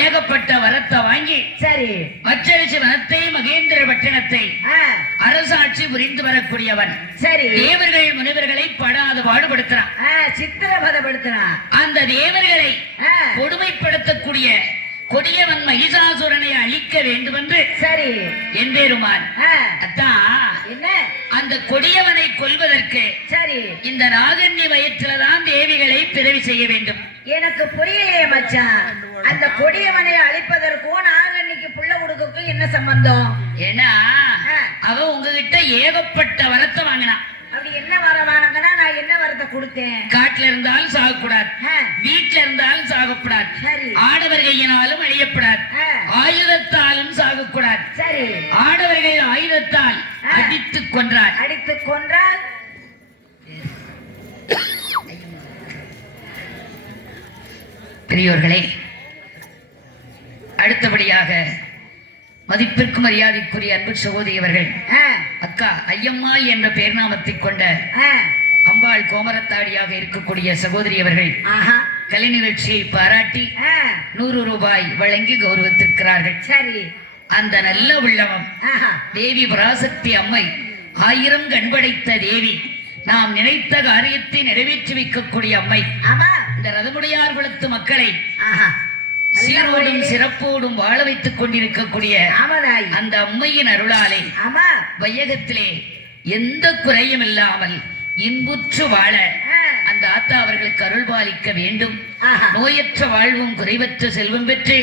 ஏகப்பட்ட வரத்தை வாங்கி சரி அச்சரிசி வனத்தை மகேந்திர பட்டினத்தை அரசாட்சி புரிந்து வரக்கூடியவன் சரி தேவர்கள் முனிவர்களை படாத பாடுபடுத்துறான் சித்திரவதப்படுத்துறான் அந்த தேவர்களை கொடுமைப்படுத்தக்கூடிய கொடியவன் மகிஷாசுரனை அழிக்க வேண்டும் என்று சரி என்பேருமான் அதான் என்ன அந்த கொடியவனை கொல்வதற்கு சரி இந்த நாகன்னி வயிற்றில்தான் தேவிகளை பிறவி செய்ய வேண்டும். எனக்கு புரியலையே மச்சான், அந்த கொடியவனை அழிப்பதற்கும் நாகன்னிக்கு புள்ள கொடுக்கும் என்ன சம்பந்தம்? ஏன்னா அவ உங்ககிட்ட ஏகப்பட்ட வரத்தை வாங்கினான். அப்படி என்ன வர வாங்கினா நான் என்ன வரத்தை கொடுத்தேன்? காட்டுல இருந்தாலும் சாகக்கூடாது, வீட்டுல இருந்தாலும் சாகக்கூடாது, ஆடவர் கையினாலும் அழியப்படாது, ஆயுதத்தாலும் சாகக்கூடாது. சரி ஆடவர்கள் ஆயுதத்தால் அடித்து கொன்றார். அடித்து கொன்றால் பெரியோர்களே, அடுத்தபடியாக மதிப்பிற்கும் மரியாதைக்குரிய அன்பு சகோதரி அவர்கள் அக்கா ஐயம்மாள் என்ற பெயர்நாமத்தை கொண்ட அம்பாள் கோமரத்தாடியாக இருக்கக்கூடிய சகோதரி அவர்கள் கலை நிகழ்ச்சியை பாராட்டி 100 ரூபாய் வழங்கி கௌரவித்திருக்கிறார்கள். சரி அந்த நல்ல உள்ளவம் தேவி பராசக்தி அம்மை 1000 கண்படைத்த தேவி, நாம் நினைத்த காரியத்தை நிறைவேற்றி வைக்கக்கூடிய அம்மை. இந்த ரதமுடையார் குலத்து மக்களை சீரோடும் சிறப்போடும் வாழ வைத்துக் கொண்டிருக்கக்கூடிய அந்த அம்மையின் அருளாலே வையகத்திலே எந்த குறையும் இல்லாமல் இன்புற்று வாழ அந்த ஆத்தா அவர்களுக்கு அருள்பாலிக்க வேண்டும். நோயற்ற வாழ்வும் குறைவற்ற செல்வம் பெற்று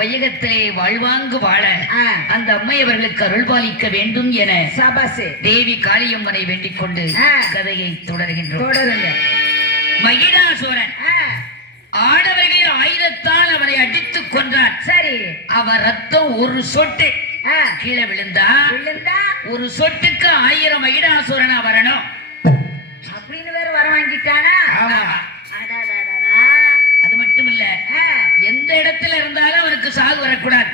வையகத்திலே வாழ்வாங்கு வாழ அந்த அம்மை அவர்களுக்கு அருள்பாலிக்க வேண்டும் என தேவி காளியம்மனை வேண்டிக் கொண்டு கதையை தொடர்கின்றோம். மகிஷாசுரன் ஆடவர்கள் ஆயுதத்தால் அவரை அடித்துக் கொன்றார். சரி அவர் ரத்தம் ஒரு சொட்டு கீழே விழுந்தா ஒரு சொட்டுக்கு 1000 மகிஷாசுரனா வரணும் அப்படின்னு வேற வர வாங்கிட்டானா? அது மட்டும் இல்ல, எந்த இடத்துல இருந்தாலும் அவனுக்கு சாகு வரக்கூடாது.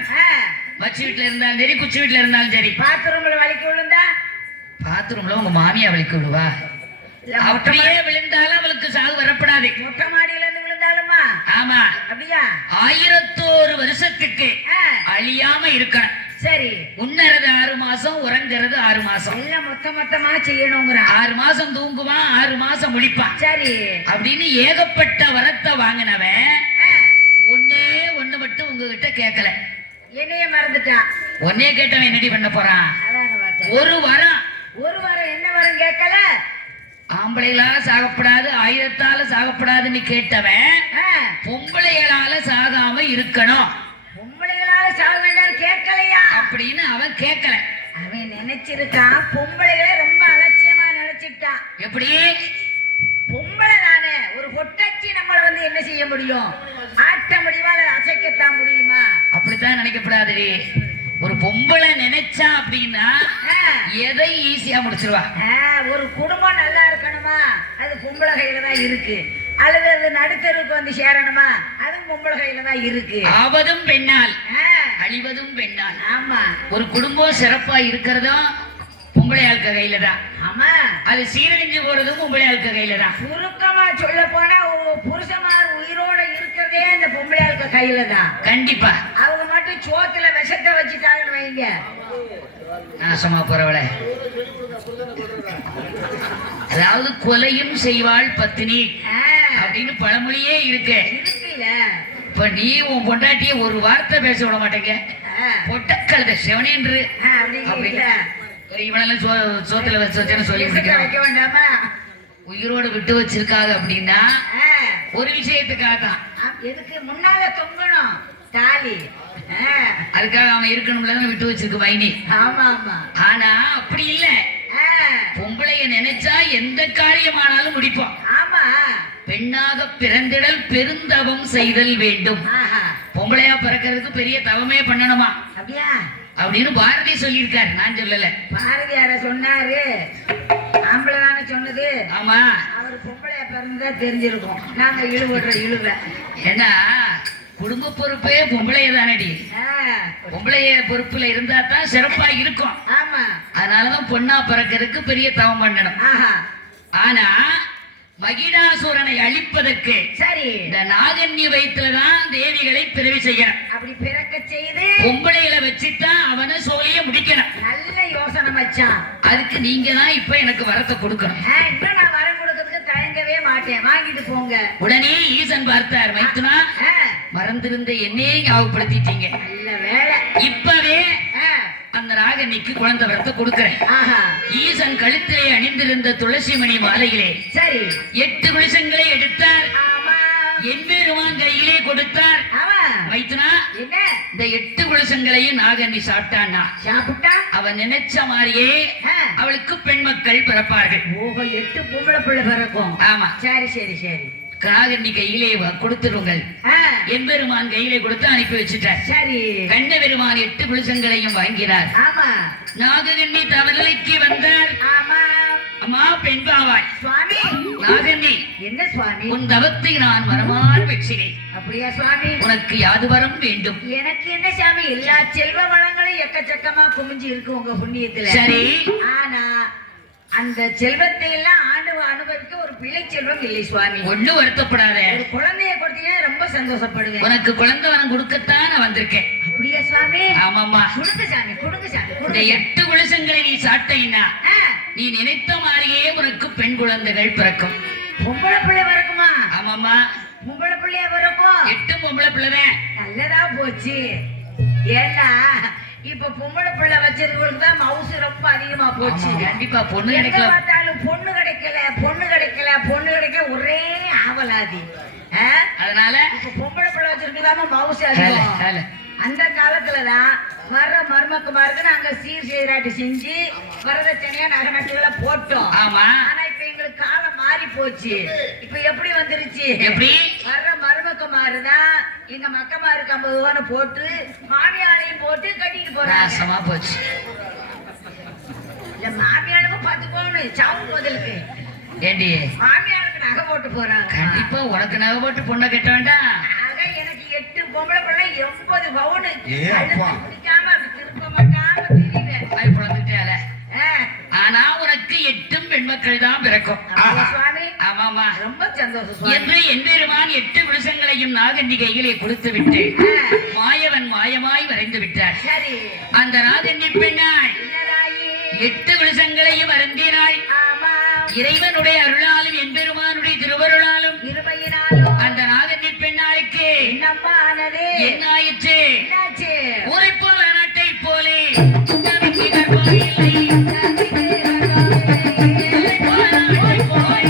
மச்சி வீட்டுல இருந்தாலும் சரி, குச்சி வீட்டுல இருந்தாலும் சரி. பாத்ரூம்ல வலிக்கு விழுந்தா பாத்ரூம்ல உங்க மாமியா வலிக்கு விழுவா, அப்படியே விழுந்தாலும் அவளுக்கு சாகு வரப்படாது. மொட்டை மாடியில இருந்து விழுந்தாலுமா? ஆமா. அப்படியா? 1001 வருஷத்துக்கு அழியாம இருக்கணும். சரி உண்ணறது 6 மாசம், உறங்கிறது 6 மாசம், எல்லாம் மொத்தமா செய்யணுங்கிற. 6 மாசம் தூங்குவான், 6 மாசம் முடிப்பான். சரி அப்படின்னு ஏகப்பட்ட வரத்தை வாங்கினவன் ஒன்னே ஒண்ணு மட்டும் உங்ககிட்ட கேட்கல, என்னைய மறந்துட்டான். ஒன்னே கேட்டவன் என்னடி பண்ண போறான்? ஒரு வாரம் என்ன வரம் கேட்கல, ஆம்பளைகளால சாகப்படாது ஆயுதத்தால சாகப்படாதுன்னு கேட்டவன் பொம்பளைகளால சாகாம இருக்கணும். பொம்பளைகளால சாக வேண்டாம் கேட்கலையா அப்படின்னு அவன் கேட்கல. அவன் நினைச்சிருக்கான் பொம்பளைகளே ரொம்ப அலட்சியமா நினைச்சிட்டான். எப்படி? பொம்பளை தானே, ஒரு பொட்டச்சி நம்மள வந்து என்ன செய்ய முடியும்? ஆட்ட முடியுமா, அசைக்கத்தான் முடியுமா? அப்படித்தான் நினைக்கப்படாதடி. ஒரு பொம்பளை நினைச்சா அப்படின்னா எதை ஈஸியா முடிச்சிருவா. ஒரு குடும்பம் நல்லா இருக்கணுமா, அது பொம்பளை கையில தான் இருக்கு. அல்லது அது நடுத்தருக்கு வந்து சேரணுமா, அதுவும் பொம்பளை கையில தான் இருக்கு. ஆவதும் பெண்ணால் அழிவதும் பெண்ணால். ஆமா, ஒரு குடும்பம் சிறப்பா இருக்கிறதும் பொம்பளை ஆளுக்க கையில தான். ஆமா, அது சீரழிஞ்சு போறதும் பொம்பளை ஆளுக்க கையில தான். சுருக்கமா சொல்ல போனா புருஷமார் உயிரோட இருக்கிறதே அந்த பொம்பளை ஆளுக்க கையில தான். கண்டிப்பா. அவங்க மட்டும் சோத்துல விஷத்தை வச்சுட்டாங்கன்னு வைங்க, நாசமா போறவளை. அதாவது கொலையும் செய்வாள் பத்தினி அப்படின்னு பழமொழியே இருக்கு. இப்ப நீ உன் பொண்டாட்டிய ஒரு வார்த்தை பேச விட மாட்டேங்க, பொட்டக்கழுத சிவனேன்று அப்படின்னு இவனெல்லாம் சோத்துல வச்சு சொல்லி வைக்க வேண்டாமா? உயிரோடு விட்டு வச்சிருக்காங்க அப்படின்னா ஒரு விஷயத்துக்காக தான். எதுக்கு முன்னால தொங்கணும் தாலி, அதுக்காக அவன் இருக்கணும்ல விட்டு வச்சிருக்கு மைனி. ஆமா ஆமா. ஆனா அப்படி இல்ல, பொம்பளைய நினைச்சா எந்த காரியமானாலும் முடிப்போம். ஆமா, பெண்ணாக பிறந்திடல் பெருந்தவம் செய்தல் வேண்டும். பொம்பளையா பிறக்கிறதுக்கு பெரிய தவமே பண்ணணுமா அப்படியா அப்படின்னு பாரதி சொல்லியிருக்காரு, நான் சொல்லல. பாரதியார சொன்னாரு, ஆம்பளை தானே சொன்னது. ஆமா, அவர் பொம்பளையா பிறந்தா தெரிஞ்சிருக்கும். நாங்க இழுவடுற இழுவ. ஏன்னா குடும்ப பொறுப்பே பொம்பளைய தானடி. பொம்பளைய பொறுப்புல இருந்தா தான் சிறப்பா இருக்கும். ஆமா, அதனாலதான் பொண்ணா பிறக்கிறதுக்கு பெரிய தவம் பண்ணணும். ஆனா மகிடாசுரனை அழிப்பதற்கு சரி இந்த நாகன்னி வயிற்றுலதான் தேவிகளை பிறவி செய்யணும். அப்படி பிறக்க செய்து பொம்பளைகளை வச்சுதான் அவனை சோழிய முடிக்கணும். நல்ல யோசனை மச்சான். அதுக்கு நீங்க தான் இப்ப எனக்கு வரத்தை கொடுக்கணும். இப்ப நான் வரம் கொடுக்கறதுக்கு தயங்கவே மாட்டேன், வாங்கிட்டு போங்க. உடனே ஈசன் பார்த்தார், மைத்துனா மறந்திருந்த என்னையே ஞாபகப்படுத்திட்டீங்க, நல்ல வேலை. இப்பவே அந்த நாகன்னிக்கு குழந்தை வரத்தை கொடுக்கிறேன். ஈசன் கழுத்திலே அணிந்திருந்த துளசி மணி மாலையிலே சரி 8 குளிசங்களை எடுத்தார். எம்பெருமான் கையிலே கொடுத்தார். மைத்துனா இந்த 8 குளிசங்களையும் நாகன்னி சாப்பிட்டான்னா சாப்பிட்டா அவன் நினைச்ச மாதிரியே அவளுக்கு பெண் மக்கள் பிறப்பார்கள். 8 பொம்பளை பிள்ளை பிறக்கும். ஆமா, சரி சரி சரி. நாகன்னி கையிலே கொடுத்துருங்கள். எம்பெருமான் கையிலே கொடுத்து அனுப்பி வச்சுட்டார். சரி, கண்ண பெருமான் 8 குளிசங்களையும் வாங்கினார். ஆமா, நாககன்னி தவநிலைக்கு வந்தார். ஆமா, அம்மா பெண் பாவாய் சுவாமி. நாகன்னி, என்ன சுவாமி? உன் தவத்தை நான் மரமாறு வெற்றினேன். அப்படியா சுவாமி? உனக்கு யாது வரம் வேண்டும்? எனக்கு என்ன சாமி, எல்லா செல்வ வளங்களும் எக்கச்சக்கமா குமிஞ்சு இருக்கு உங்க புண்ணியத்துல. சரி, ஆனா அந்த செல்வத்தை எல்லாம் அனுபவிக்க ஒரு பிள்ளை செல்வம் இல்லை சுவாமி. ஒண்ணு வருத்தப்படாத, ஒரு குழந்தைய கொடுத்தீங்கன்னா ரொம்ப சந்தோஷப்படுவேன். உனக்கு குழந்தை வரம் கொடுக்கத்தான் நான் வந்திருக்கேன். அப்படியா சுவாமி? ஆமாம்மா, கொடுங்க சாமி, கொடுங்க சாமி. இந்த 8 குளிசங்களை நீ சாப்பிட்டீங்கன்னா நீ நினைத்த மாதிரியே உனக்கு பெண் குழந்தைகள் பிறக்கும். பொம்பளை பிள்ளை பிறக்குமா? ஆமாம்மா, பொம்பளை பிள்ளையா பிறக்கும். 8 பொம்பளை பிள்ளைதான். நல்லதா போச்சு. ஏன்னா இப்ப பொம்பளை பிள்ளை வச்சிருக்கவங்களுக்கு தான் மவுசு ரொம்ப அதிகமா போச்சு. கண்டிப்பா பொண்ணு கிடைக்கல, பார்த்தாலும் பொண்ணு கிடைக்கல, பொண்ணு கிடைக்கல, பொண்ணு கிடைக்க ஒரே ஆவலாதி. அதனால இப்ப பொம்பளை பிள்ளை வச்சிருக்கதாம மவுசு அதிகம். அந்த காலத்துலதான் வர்ற மருமக்குமாருக்கு நாங்க சீர் சீராட்டி செஞ்சு வரதட்சணையா நகை நட்டுகளை போட்டோம். ஆமா, ஆனா இப்ப எங்களுக்கு காலம் மாறி போச்சு. இப்ப எப்படி வந்துருச்சு? எப்படி? வர்ற மருமக்குமாருதான் எங்க மக்கமாருக்கு 50 ரூபான்னு போட்டு மாமியாரையும் போட்டு கட்டிட்டு போறாங்க. போச்சு. இல்ல மாமியாருக்கும் 10 பவுன் சாவு முதலுக்கு. ஏண்டி மாமியாருக்கு நகை போட்டு போறாங்க. கண்டிப்பா உனக்கு நகை போட்டு பொண்ணை கட்ட வேண்டாம். எனக்கு 8 பொம்பளை பிள்ளை 80 பவுன் பிடிக்காம திருப்ப மாட்டாம தெரியல. ஆனா உனக்கு 8 பெண் மக்கள் தான் பிறக்கும். ஆமாமா, ரொம்ப சந்தோஷம் என்று எம்பெருமான் 8 விருஷங்களையும் நாகன்னி கையிலே கொடுத்து விட்டு மாயவன் மாயமாய் வரைந்து விட்டார். சரி, அந்த நாகன்னி பெண்ணாய் 8 விருஷங்களையும் வருந்தினாள். இறைவனுடைய அருளாலும் எம்பெருமானுடைய திருவருளாலும் அந்த நாகன்னி பெண்ணாளுக்கு என்ன ஆயிற்று? உரைப்பு நாட்டை போலே இல்லை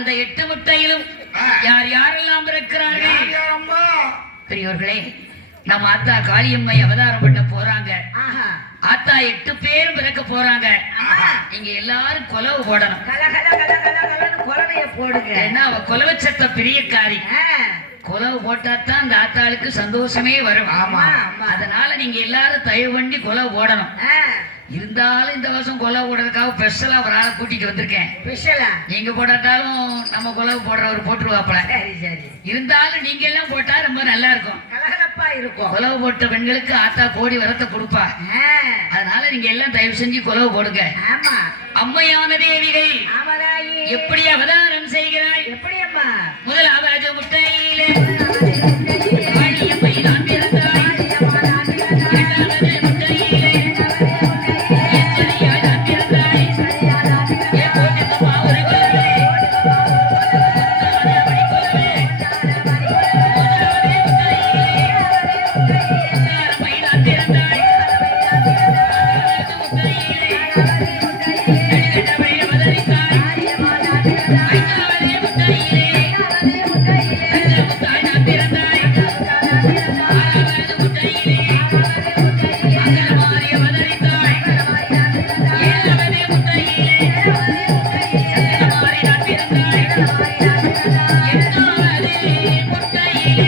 அந்த 8 முட்டையிலும் யார் யாரெல்லாம் இருக்கிறார்கள்? பெரியோர்களே, நம்ம ஆத்தா காளியம்மை அவதாரம் பண்ண போறாங்க. ஆத்தா 8 பேரும் பிறக்க போறாங்க. நீங்க எல்லாரும் கொலவு போடணும். போடுங்க. ஏன்னா அவ கொலவு சத்த பிரியக்காரி. கொலவு போட்டாதான் அந்த ஆத்தாளுக்கு சந்தோஷமே வரும். ஆமா. அதனால நீங்க எல்லாரும் தயவு பண்ணி கொலவு போடணும். இருந்தாலும் இந்த வருஷம் கொலவு போடுறதுக்காக ஸ்பெஷலா ஒரு ஆளை கூட்டிட்டு வந்திருக்கேன். நீங்க போடாட்டாலும் நம்ம கொலவு போடுறவர் போட்டுருவாப்பல. இருந்தாலும் நீங்க எல்லாம் போட்டா ரொம்ப நல்லா இருக்கும். கொலவு போட்ட பெண்களுக்கு ஆத்தா கோடி வரத்தை கொடுப்பா. அதனால நீங்க எல்லாம் தயவு செஞ்சு கொலவு போடுங்க. அம்மையான தேவிகை எப்படி அவதாரம் செய்கிறாய்? முதலாவது முட்டையிலே காளியம்மை தான் பிறந்தாய். இரண்டாவது முட்டையிலே எச்சரியாய் தான் பிறந்தாய். ஏ போட்டுக்குமா ஒரு கொலவே, மூன்றாவது கொலவே, மூன்றாவது முட்டையிலே காரம்மை தான் பிறந்தாய். நான்காவது முட்டையிலே நடுகட்டவை அவதரித்தாய். ஐந்தாவது முட்டையிலே பஞ்சமுத்தாய் தான் பிறந்தாய். ஆறாவது முட்டையிலே அங்கனமாரி அவதரித்தாய். ஏழாவது முட்டையிலே சங்கரமாரி தான் பிறந்தாய். எட்டாவது முட்டையிலே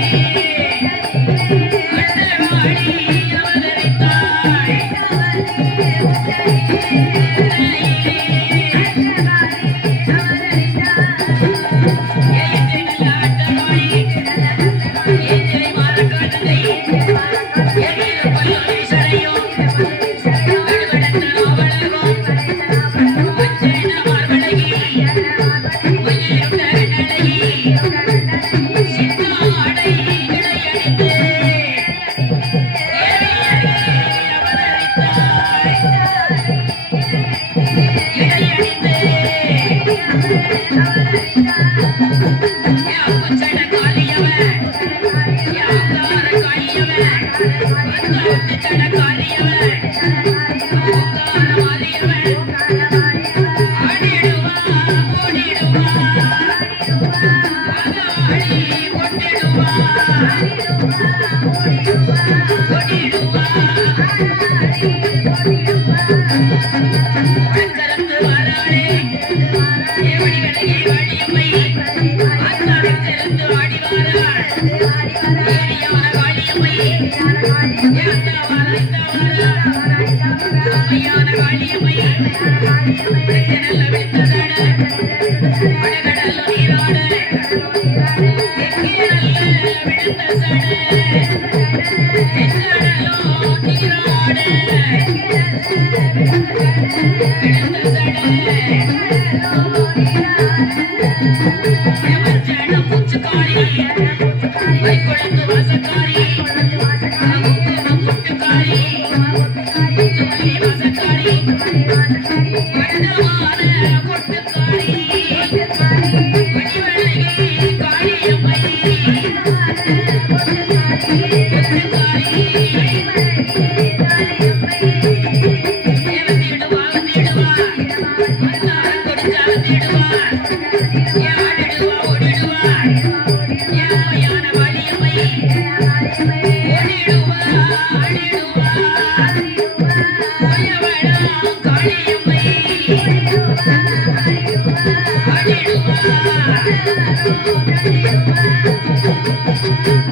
அண்டகாளி அவதரித்தாய்.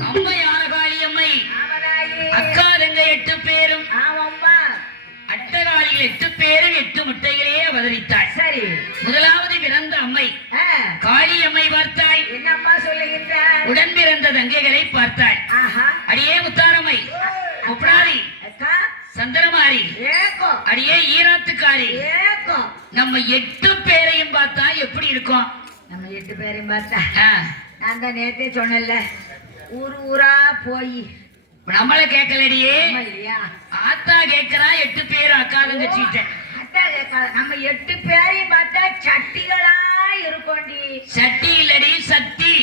அம்மையான காளியம்மை அக்காதங்க 8 பேரும் அட்டகாளிகள் 8 பேரும் 8 முட்டைகளே அவதரித்தாள். சரி, முதலாவது பிறந்த அம்மை காளியம்மை பார்த்தாள். என்னம்மா சொல்லுகின்றார்? உடன் பிறந்த தங்கைகளை பார்த்தாள். அடியே முத்தாரம்மை, முப்படாரி, சந்திரமாரி, அடியே ஈராத்துக்காரி, நம்ம 8 பேரையும் பார்த்தா எப்படி இருக்கும்? நம்ம 8 பேரையும் பார்த்தா நான் தான் நேத்தே சொன்னல, ஊரு ஊரா போய் நம்மள கேட்கலடியே, ஆத்தா கேட்கிறா. 8 பேர் அக்கா தங்கச்சிட்ட அத்தா கேட்காத. நம்ம 8 பேரையும் பார்த்தா சட்டிகளா இருக்கும்டி. சட்டி இல்லடி, சக்தி.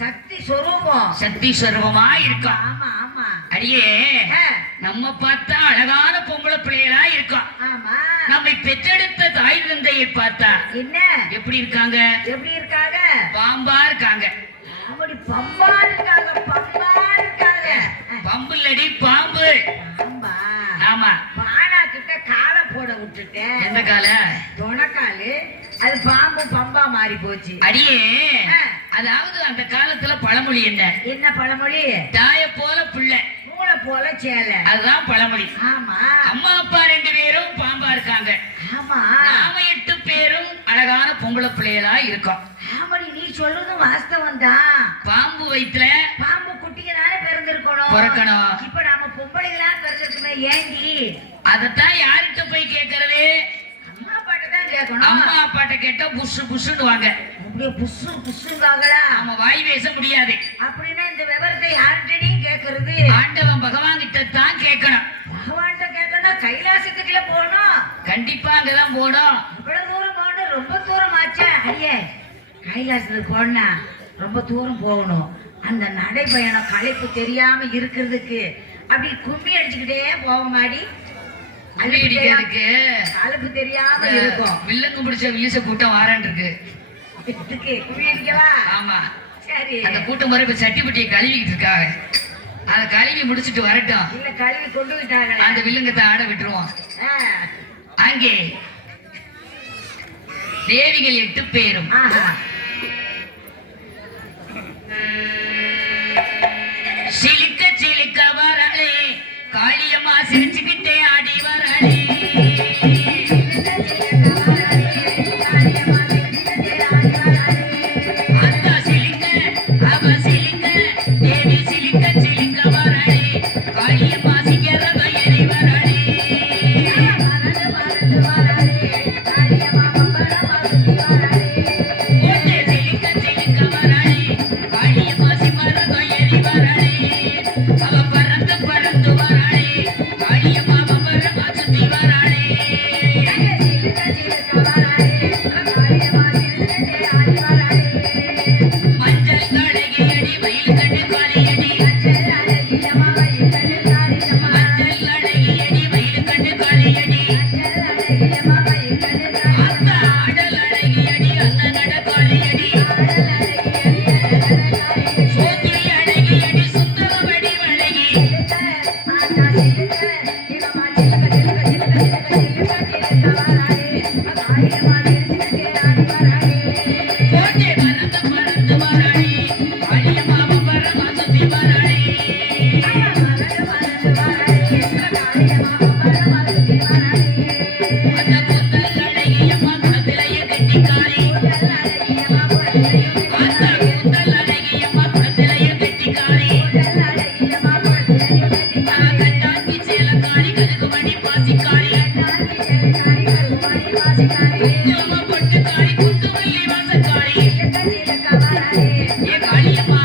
சக்தி சொரூபம். சக்தி சொரூபமா இருக்கும். ஆமா ஆமா. அடியே நம்ம பார்த்தா அழகான பொம்பளை பிள்ளைகளா இருக்கோம். ஆமா. நம்மை பெற்றெடுத்த தாய் தந்தையை பார்த்தா என்ன எப்படி இருக்காங்க? எப்படி இருக்காங்க? பாம்பா இருக்காங்க. அப்படி பம்பா இருக்காங்க. பம்பா இருக்காங்க. பம்புலடி பாம்பு. ஆமா. ஆமா. பானா கிட்ட காலை போட விட்டுட்டேன். எந்த கால? தொணக்காலு. அது பாம்பு பம்பா மாறி போச்சு. அடியே, அதாவது அந்த காலத்துல பழமொழி என்ன? என்ன பழமொழி? தாய போல புள்ள, மூளை போல சேலை. அதுதான் பழமொழி. ஆமா. அம்மா அப்பா 2 பேரும் பாம்பா இருக்காங்க. ஆமா. நாம 8 பேரும் அழகான பொம்பளை பிள்ளைகளா இருக்கோம். ஆமாடி, நீ சொல்றது வாஸ்தவம் தான். பாம்பு வயித்துல பாம்பு குட்டிக்கு தானே பிறந்திருக்கணும். பிறக்கணும். இப்ப நாம பொம்பளைகளா பிறந்திருக்குமே, ஏண்டி? அதத்தான் யார்கிட்ட போய் கேக்குறது? அம்மா அப்பாட்ட தான் கேட்கணும். அம்மா அப்பாட்ட கேட்டா புஷு புஷுடுவாங்க. அப்படியே புஷு புஷுங்காங்களா? நம்ம வாய் பேச முடியாது. அப்படின்னா இந்த விவரத்தை யார்கிட்டடி கேக்குறது? ஆண்டவன் பகவான் கிட்ட தான் கேட்கணும். பகவான்கிட்ட கேட்கணும். கைலாசத்துக்குள்ள போகணும். கண்டிப்பா அங்கதான் போனோம். இவ்வளவு தூரம் போகணும். ரொம்ப தூரம் ஆச்சே. ஐயே, கைலாசத்துக்கு போனா ரொம்ப தூரம் போகணும். அந்த நடைபயணம் களைப்பு தெரியாம இருக்கிறதுக்கு அப்படி கும்மி அடிச்சுக்கிட்டே போக மாடி. அள்ளி அடிக்கிறதுக்கு களைப்பு தெரியாம இருக்கும். வில்லங்கு பிடிச்ச வில்லிச கூட்டம் வாரன் இருக்கு. இதுக்கு கும்மி அடிக்கவா? ஆமா. சரி. அந்த கூட்டம் முறை இப்ப சட்டிப்பட்டியை கழுவிக்கிட்டு இருக்காங்க. அதை கழுவி முடிச்சிட்டு வரட்டும். இல்ல, கழுவி கொண்டு விட்டாங்க. அந்த வில்லங்கத்தை ஆட விட்டுருவோம். அங்கே தேவிகள் 8 பேரும் சிலிக்க சிலிக்க வரலே, காளியம்மா சிரிச்சுக்கிட்டே ஆடி வரலே. அத்தா சிலிக்க, அவ சிலிக்க, தேவி சிலிக்க சிலிக்க வரலே, காளியம்மா சிங்கரக ஏறி வரலே. ஓட்டே சிலிக்க சிலிக்க வரலே, காளியம்மா சிம்மரக ஏறி வரலே. அவ பறந்து பறந்து வரலே, காளியம்மா பம்பரமா சுத்தி வரலே. மஞ்சள் கடையடி மயில் கண்டு காளியடி, மஞ்சள் கடையடி மயில் கண்டு காளியடி. அத்தா ஆடல் அழகியடி அண்ணன் நட காளியடி. சோத்தி அழகியடி சுந்தர வடிவழகி. கோட்டை பறந்து பறந்து வரலே, காளியம்மா பம்பரமா சுத்தி வரலே. அந்த கூந்தல் அழகியம்மா குளத்திலேயே கெட்டிக்காரி. அந்த கூந்தல் அழகியம்மா குளத்திலேயே கெட்டிக்காரி. கண்டாங்கி சேலக்காரி, கதுகுமணி பாசிக்காரி, குங்கும பொட்டுக்காரி, குத்துவல்லி வாசக்காரி. ஏ காளியம்மா,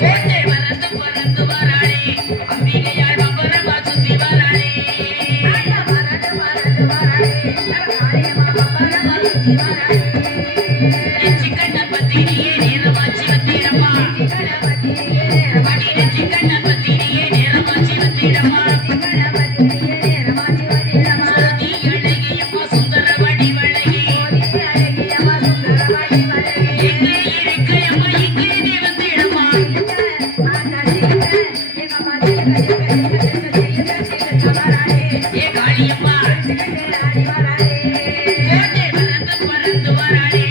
கோட்டை பறந்து பறந்து வரலே, அம்பிகையாள் பம்பரமா சுத்தி வரலே. சிக்கண்ண பத்தினியே நேரமாச்சி வந்திடம்மா, மடியில சிக்கண்ண பத்தினியே நேரமாச்சி வந்திடம்மா. சோதி அழகியம்மா சுந்தர வடிவழகி. எங்கே இருக்கையம்மா இங்கே நீ வந்திடம்மா. ஏ காளியம்மா, கோட்டை பறந்து பறந்து வரலே,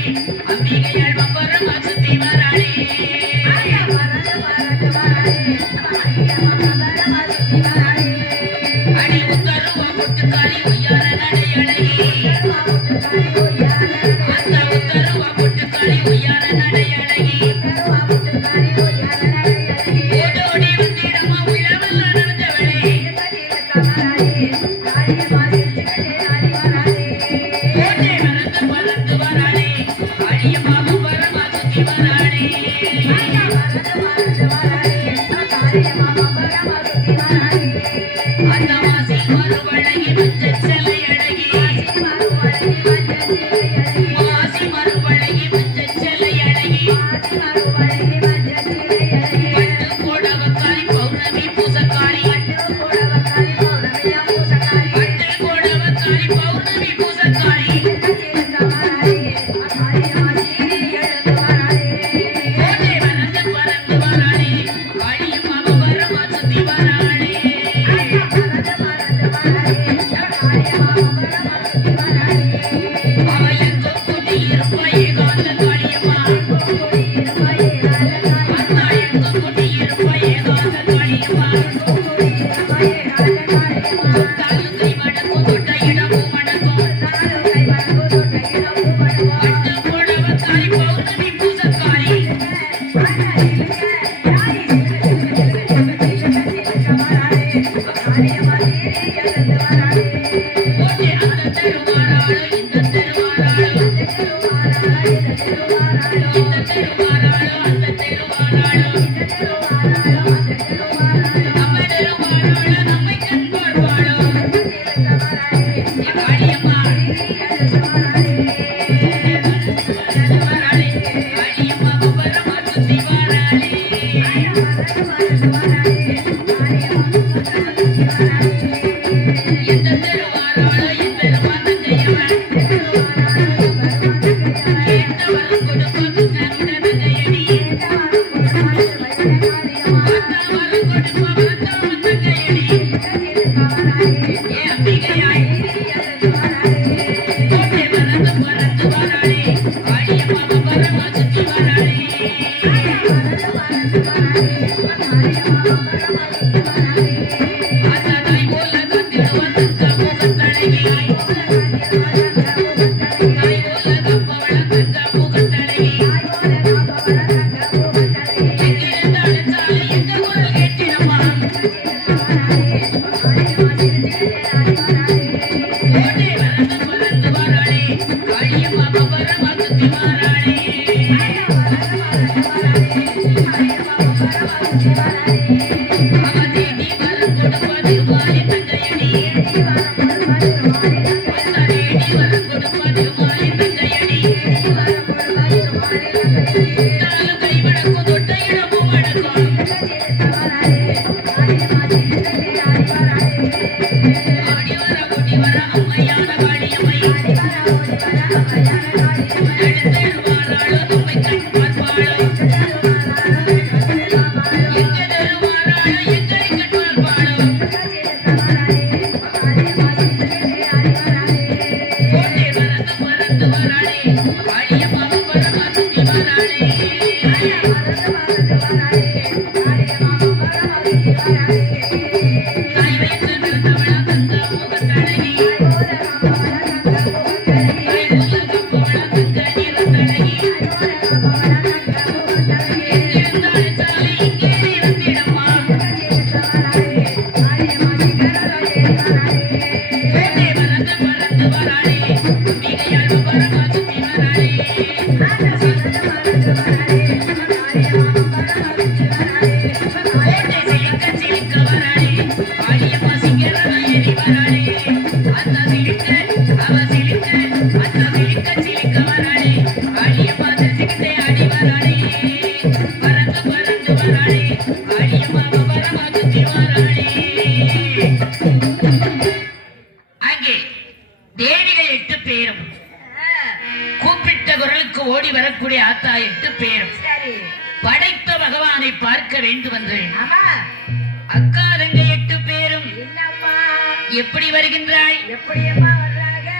அங்கே தேவிகள் 8 பேரும் கூப்பிட்ட குரலுக்கு ஓடி வரக்கூடிய ஆத்தா 8 பேரும் படைத்த பகவானை பார்க்க வேண்டும் என்று அக்கா தங்க 8 பேரும் எப்படி வருகின்றாய்? எப்படி அம்மா வர்றாங்க?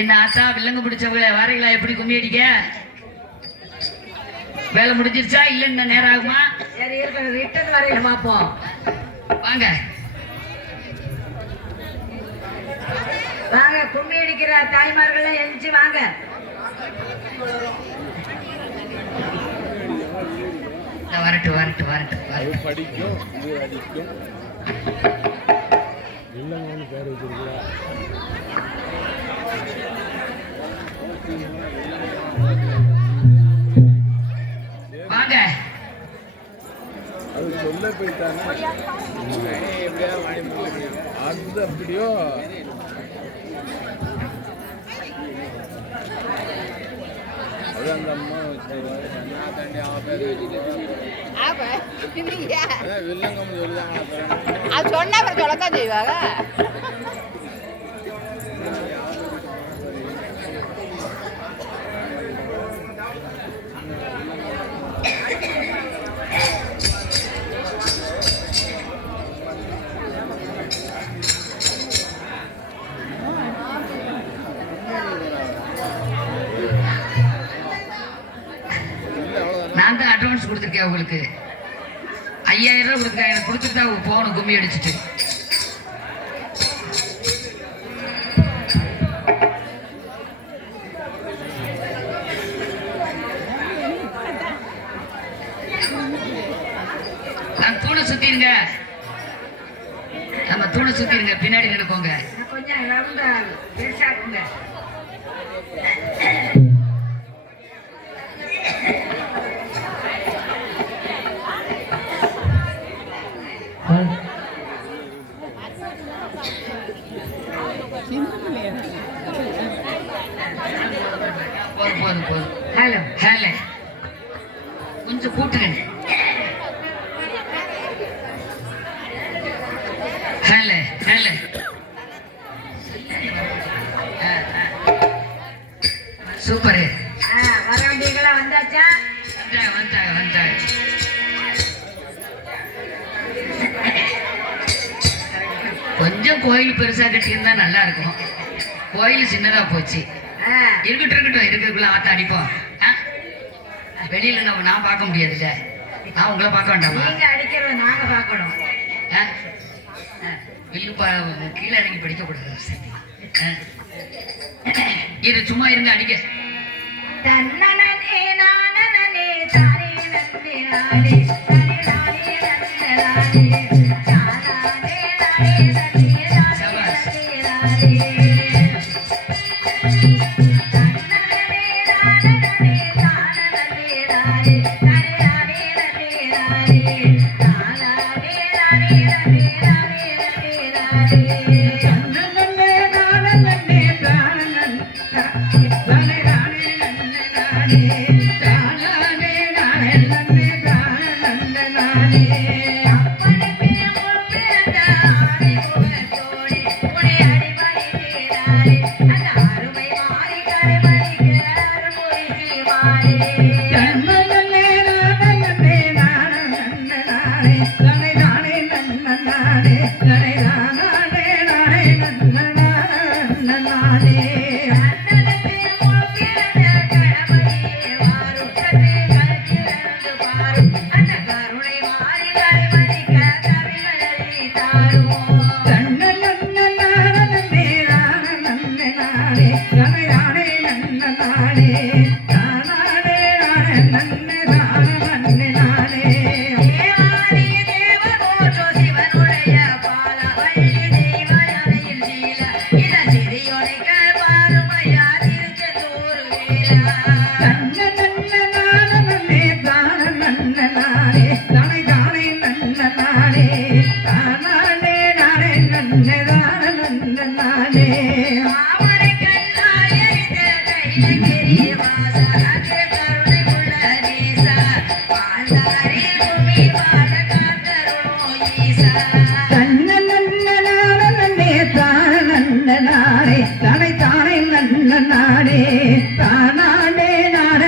என்ன ஆத்தா வில்லங்க பிடிச்சவங்கள வாரீங்களா? எப்படி கும்மி அடிக்க? வேலை முடிஞ்சிருச்சா இல்ல இந்த நேரம் ஆகுமா? சரி ரிட்டர்ன் வரையில பாப்போம். வாங்க வாங்க கும்மி அடிக்கிற தாய்மார்கள் எஞ்சி வாங்க. வரட்டு வரட்டு வரட்டு வரட்டு. படிக்கும் இது அடிக்கும் இல்லங்கன்னு பேர் வச்சிருக்கீங்களா? வாங்க அது சொல்ல போயிட்டாங்க அது அப்படியோ அது அந்த அம்மா வில்லங்கம் சொல்லுவாங்க. அது சொன்னா அப்புறம் சொல்லத்தான் செய்வாங்க. அட்வான்ஸ் கொடுத்துருக்கேன் உங்களுக்கு 5000 ரூபாய் கொடுத்துருக்கேன். எனக்கு கொடுத்துட்டு தான் அவங்க போகணும் கும்மி அடிச்சுட்டு. தூணை சுத்திருங்க, நம்ம தூணை சுத்திருங்க, பின்னாடி நினைப்போங்க. கொஞ்சம் ரவுண்டா பெருசாக்குங்க. போதும். ஹலோ ஹலோ கொஞ்சம் கூட்டுங்க. Hello super. வர வேண்டியங்களா வந்தாச்சா? வந்தாங்க. கொஞ்சம் கோயில் பெருசா கட்டியிருந்தா நல்லா இருக்கும். கோயில் சின்னதா போச்சு. இருக்கட்டும் இருக்கிறதுக்குள்ள ஆத்த அடிப்போம். வெளியில நான் பார்க்க முடியாதுல்ல, நான் உங்களை பார்க்க வேண்டாமா? நீங்க அடிக்கிறத நாங்க பார்க்கணும். கீழே இறங்கி படிக்க கூடாது. இது சும்மா இருந்து அடிக்க. தன்னனே நானனே தாரே நன்னே நானே தாரே நானே நன்னே நானே தானே நானே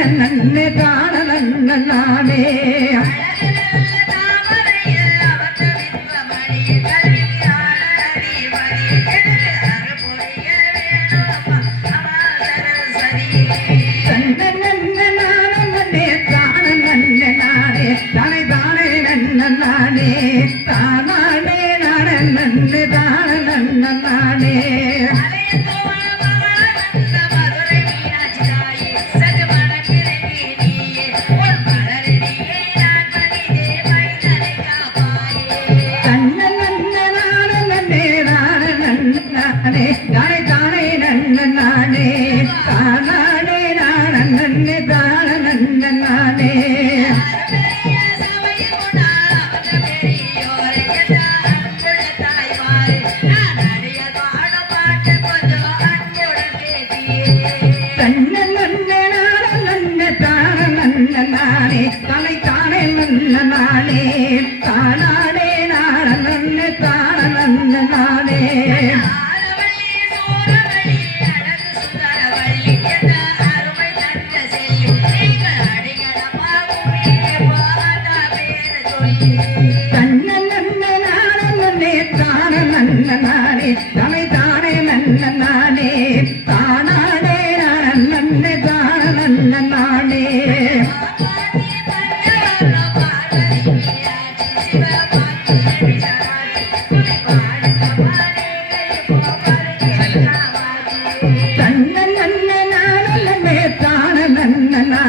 நன்னே நானே தானே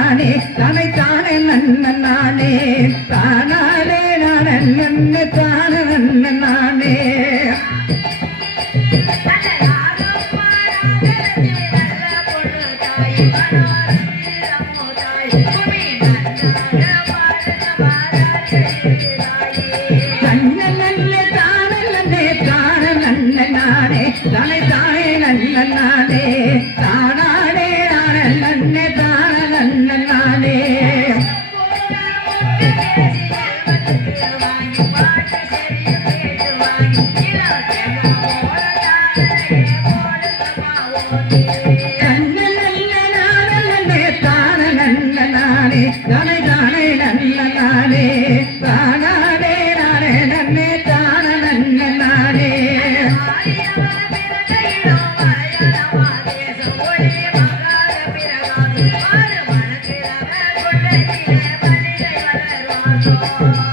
நானே தனை தானே நன்ன நானே தானானே நானே நன்ன தானே நன்ன நானே தன்ன நன்ன தானே நன்னே தானே நன்ன நானே தனை தானே நன்ன நானே தானானே நானே நன்ன தானே நன்ன நானே தன்ன நன்ன நானே நன்னே தானே நன்ன நானே தனை தானே நன்ன நானே தானானே நானே நன்னே தானே நன்ன நானே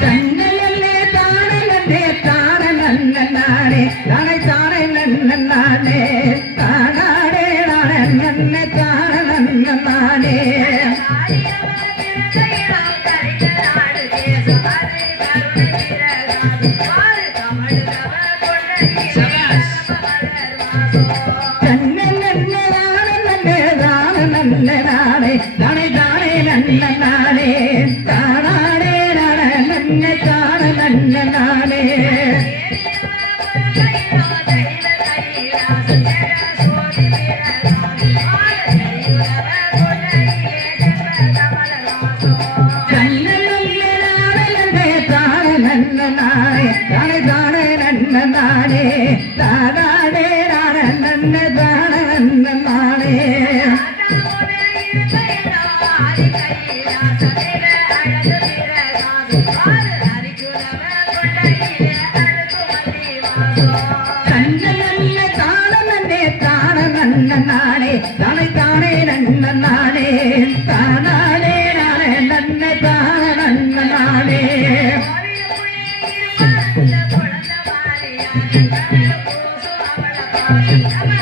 தன்னலே தானே நன்னே தானே நன்ன நானே தனை தானே நன்ன நானே தானானே நானே நன்ன தானே நன்ன நானே சபாஷ். தன்ன நன்ன தானே நன்னே தானே நன்ன நானே தனை தானே நன்ன நானே தானானே நானே நன்ன தானே நன்ன நானே தன்ன நன்ன தானே நன்ன நானே தனை தானே நன்ன நானே தானானே நானே நன்ன தானே நன்ன நானே தன்ன நன்ன தானே நன்னே தானே நன்ன நானே தனை தானே நன்ன நானே தானானே நானே நன்ன தானே நன்ன நானே குழந்தை